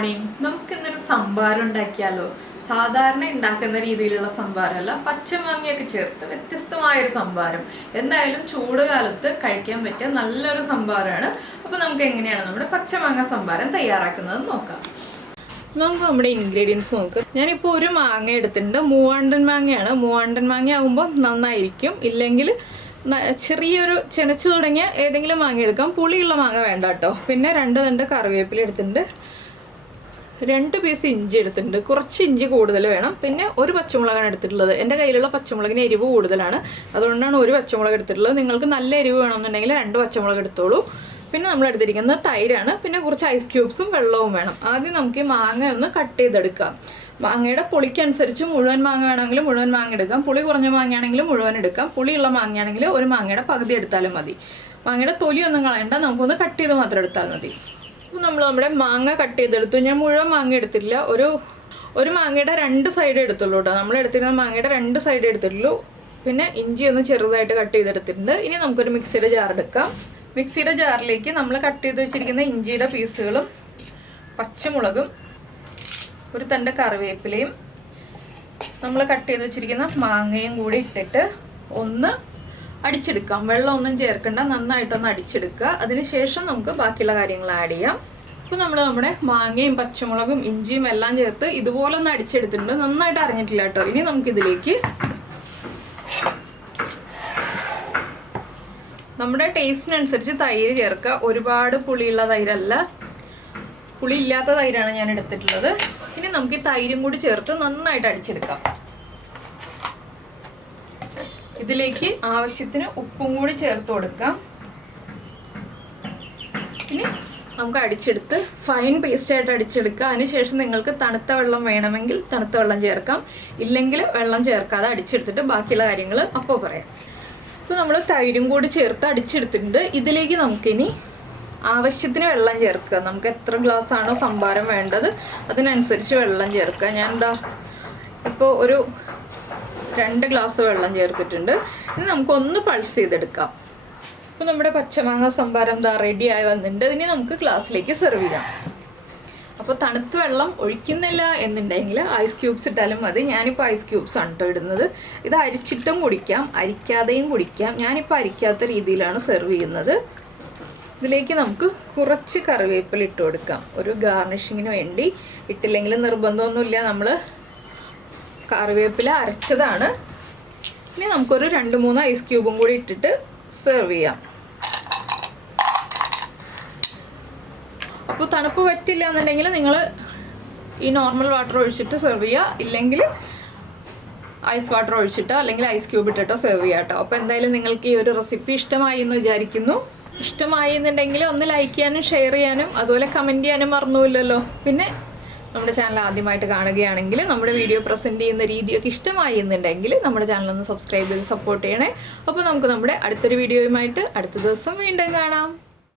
Morning. നമുക്ക് ഇന്നൊരു സംഭാരം ഉണ്ടാക്കിയാലോ? സാധാരണ ഉണ്ടാക്കുന്ന രീതിയിലുള്ള സംഭാരമല്ല, പച്ചമാങ്ങയൊക്കെ ചേർത്ത് വ്യത്യസ്തമായൊരു സംഭാരം. എന്തായാലും ചൂട് കാലത്ത് കഴിക്കാൻ പറ്റിയ നല്ലൊരു സംഭാരമാണ്. അപ്പോൾ നമുക്ക് എങ്ങനെയാണ് നമ്മുടെ പച്ചമാങ്ങ സംഭാരം തയ്യാറാക്കുന്നത് നോക്കാം. നമുക്ക് നമ്മുടെ ഇൻഗ്രീഡിയൻസ് നോക്കാം. ഞാനിപ്പോൾ ഒരു മാങ്ങ എടുത്തിട്ടുണ്ട്. മൂവാണ്ടൻ മാങ്ങയാണ്. മൂവാണ്ടൻ മാങ്ങ ആകുമ്പോൾ നന്നായിരിക്കും. ഇല്ലെങ്കിൽ ചെറിയൊരു ചെനച്ചു തുടങ്ങിയ ഏതെങ്കിലും മാങ്ങ എടുക്കാം. പുളിയുള്ള മാങ്ങ വേണ്ട കേട്ടോ. പിന്നെ 2 തണ്ട് കറിവേപ്പില എടുത്തിട്ടുണ്ട്. 2 പീസ് ഇഞ്ചി എടുത്തിട്ടുണ്ട്. കുറച്ച് ഇഞ്ചി കൂടുതൽ വേണം. പിന്നെ ഒരു പച്ചമുളകാണ് എടുത്തിട്ടുള്ളത്. എൻ്റെ കയ്യിലുള്ള പച്ചമുളകിന് എരിവ് കൂടുതലാണ്, അതുകൊണ്ടാണ് ഒരു പച്ചമുളക് എടുത്തിട്ടുള്ളത്. നിങ്ങൾക്ക് നല്ല എരിവ് വേണമെന്നുണ്ടെങ്കിൽ 2 പച്ചമുളക് എടുത്തോളൂ. പിന്നെ നമ്മൾ എടുത്തിരിക്കുന്നത് തൈരാണ്. പിന്നെ കുറച്ച് ഐസ് ക്യൂബ്സും വെള്ളവും വേണം. ആദ്യം നമുക്ക് ഈ മാങ്ങ ഒന്ന് കട്ട് ചെയ്തെടുക്കാം. മാങ്ങയുടെ പുളിക്കനുസരിച്ച് മുഴുവൻ മാങ്ങ വേണമെങ്കിൽ മുഴുവൻ മാങ്ങ എടുക്കാം. പുളി കുറഞ്ഞ മാങ്ങയാണെങ്കിലും മുഴുവൻ എടുക്കാം. പുളിയുള്ള മാങ്ങയാണെങ്കിൽ ഒരു മാങ്ങയുടെ പകുതി എടുത്താലും മതി. മാങ്ങയുടെ തൊലിയൊന്നും കളയണ്ട, നമുക്കൊന്ന് കട്ട് ചെയ്ത് മാത്രം എടുത്താൽ മതി. അപ്പോൾ നമ്മൾ നമ്മുടെ മാങ്ങ കട്ട് ചെയ്തെടുത്തു. ഞാൻ മുഴുവൻ മാങ്ങ എടുത്തിട്ടില്ല, ഒരു മാങ്ങയുടെ 2 സൈഡ് എടുത്തുള്ളൂ കേട്ടോ. നമ്മൾ എടുത്തിരുന്ന മാങ്ങയുടെ 2 സൈഡ് എടുത്തിട്ടുള്ളൂ. പിന്നെ ഇഞ്ചി ഒന്ന് ചെറുതായിട്ട് കട്ട് ചെയ്തെടുത്തിട്ടുണ്ട്. ഇനി നമുക്കൊരു മിക്സിയുടെ ജാർ എടുക്കാം. മിക്സിയുടെ ജാറിലേക്ക് നമ്മൾ കട്ട് ചെയ്ത് വെച്ചിരിക്കുന്ന ഇഞ്ചിയുടെ പീസുകളും പച്ചമുളകും ഒരു തണ്ട് കറിവേപ്പിലയും നമ്മൾ കട്ട് ചെയ്ത് വെച്ചിരിക്കുന്ന മാങ്ങയും കൂടി ഇട്ടിട്ട് ഒന്ന് അടിച്ചെടുക്കാം. വെള്ളമൊന്നും ചേർക്കണ്ട, നന്നായിട്ടൊന്ന് അടിച്ചെടുക്കുക. അതിനുശേഷം നമുക്ക് ബാക്കിയുള്ള കാര്യങ്ങൾ ആഡ് ചെയ്യാം. ഇപ്പോൾ നമ്മൾ നമ്മുടെ മാങ്ങയും പച്ചമുളകും ഇഞ്ചിയും എല്ലാം ചേർത്ത് ഇതുപോലെ ഒന്ന് അടിച്ചെടുത്തിട്ടുണ്ട്. നന്നായിട്ട് അരിഞ്ഞിട്ടില്ല കേട്ടോ. ഇനി നമുക്കിതിലേക്ക് നമ്മുടെ ടേസ്റ്റിനനുസരിച്ച് തൈര് ചേർക്കുക. ഒരുപാട് പുളിയുള്ള തൈരല്ല, പുളി ഇല്ലാത്ത തൈരാണ് ഞാൻ എടുത്തിട്ടുള്ളത്. ഇനി നമുക്ക് ഈ തൈരും കൂടി ചേർത്ത് നന്നായിട്ട് അടിച്ചെടുക്കാം. ഇതിലേക്ക് ആവശ്യത്തിന് ഉപ്പും കൂടി ചേർത്ത് കൊടുക്കാം. ഇനി നമുക്ക് അടിച്ചെടുത്ത് ഫൈൻ പേസ്റ്റായിട്ട് അടിച്ചെടുക്കുക. അതിനുശേഷം നിങ്ങൾക്ക് തണുത്ത വെള്ളം വേണമെങ്കിൽ തണുത്ത വെള്ളം ചേർക്കാം, ഇല്ലെങ്കിൽ വെള്ളം ചേർക്കാതെ അടിച്ചെടുത്തിട്ട് ബാക്കിയുള്ള കാര്യങ്ങൾ അപ്പോൾ പറയാം. ഇപ്പോൾ നമ്മൾ തൈരും കൂടി ചേർത്ത് അടിച്ചെടുത്തിട്ടുണ്ട്. ഇതിലേക്ക് നമുക്കിനി ആവശ്യത്തിന് വെള്ളം ചേർക്കുക. നമുക്ക് എത്ര ഗ്ലാസ് ആണോ സംഭാരം വേണ്ടത് അതിനനുസരിച്ച് വെള്ളം ചേർക്കുക. ഞാൻ ഇപ്പോൾ ഒരു 2 ഗ്ലാസ് വെള്ളം ചേർത്തിട്ടുണ്ട്. ഇനി നമുക്കൊന്ന് പൾസ് ചെയ്തെടുക്കാം. ഇപ്പോൾ നമ്മുടെ പച്ചമാങ്ങ സംഭാരം റെഡിയായി വന്നിട്ടുണ്ട്. ഇനി നമുക്ക് ഗ്ലാസ്സിലേക്ക് സെർവ് ചെയ്യാം. അപ്പോൾ തണുത്ത വെള്ളം ഒഴിക്കുന്നില്ല എന്നുണ്ടെങ്കിൽ ഐസ് ക്യൂബ്സ് ഇട്ടാലും മതി. ഞാനിപ്പോൾ ഐസ് ക്യൂബ്സ് ആണ് കേട്ടോ ഇടുന്നത്. ഇത് അരിച്ചിട്ടും കുടിക്കാം, അരിക്കാതെയും കുടിക്കാം. ഞാനിപ്പോൾ അരിക്കാത്ത രീതിയിലാണ് സെർവ് ചെയ്യുന്നത്. ഇതിലേക്ക് നമുക്ക് കുറച്ച് കറിവേപ്പില ഇട്ട് കൊടുക്കാം, ഒരു ഗാർണിഷിങ്ങിന് വേണ്ടി. ഇട്ടില്ലെങ്കിൽ നിർബന്ധമൊന്നുമില്ല, നമ്മൾ കറിവേപ്പില അരച്ചതാണ്. ഇനി നമുക്കൊരു 2-3 ഐസ് ക്യൂബും കൂടി ഇട്ടിട്ട് സെർവ് ചെയ്യാം. അപ്പോൾ തണുപ്പ് പറ്റില്ല എന്നുണ്ടെങ്കിൽ നിങ്ങൾ ഈ നോർമൽ വാട്ടർ ഒഴിച്ചിട്ട് സെർവ് ചെയ്യുക, ഇല്ലെങ്കിൽ ഐസ് വാട്ടർ ഒഴിച്ചിട്ടോ അല്ലെങ്കിൽ ഐസ് ക്യൂബ് ഇട്ടിട്ടോ സെർവ് ചെയ്യാം കേട്ടോ. അപ്പോൾ എന്തായാലും നിങ്ങൾക്ക് ഈ ഒരു റെസിപ്പി ഇഷ്ടമായി എന്ന് വിചാരിക്കുന്നു. ഇഷ്ടമായി എന്നുണ്ടെങ്കിൽ ഒന്ന് ലൈക്ക് ചെയ്യാനും ഷെയർ ചെയ്യാനും അതുപോലെ കമൻറ്റ് ചെയ്യാനും മറന്നുമില്ലല്ലോ. പിന്നെ നമ്മുടെ ചാനൽ ആദ്യമായിട്ട് കാണുകയാണെങ്കിൽ നമ്മുടെ വീഡിയോ പ്രസൻറ്റ് ചെയ്യുന്ന രീതിയൊക്കെ ഇഷ്ടമായി എന്നുണ്ടെങ്കിൽ നമ്മുടെ ചാനലൊന്ന് സബ്സ്ക്രൈബ് ചെയ്ത് സപ്പോർട്ട് ചെയ്യണേ. അപ്പോൾ നമുക്ക് നമ്മുടെ അടുത്തൊരു വീഡിയോയുമായിട്ട് അടുത്ത ദിവസം വീണ്ടും കാണാം.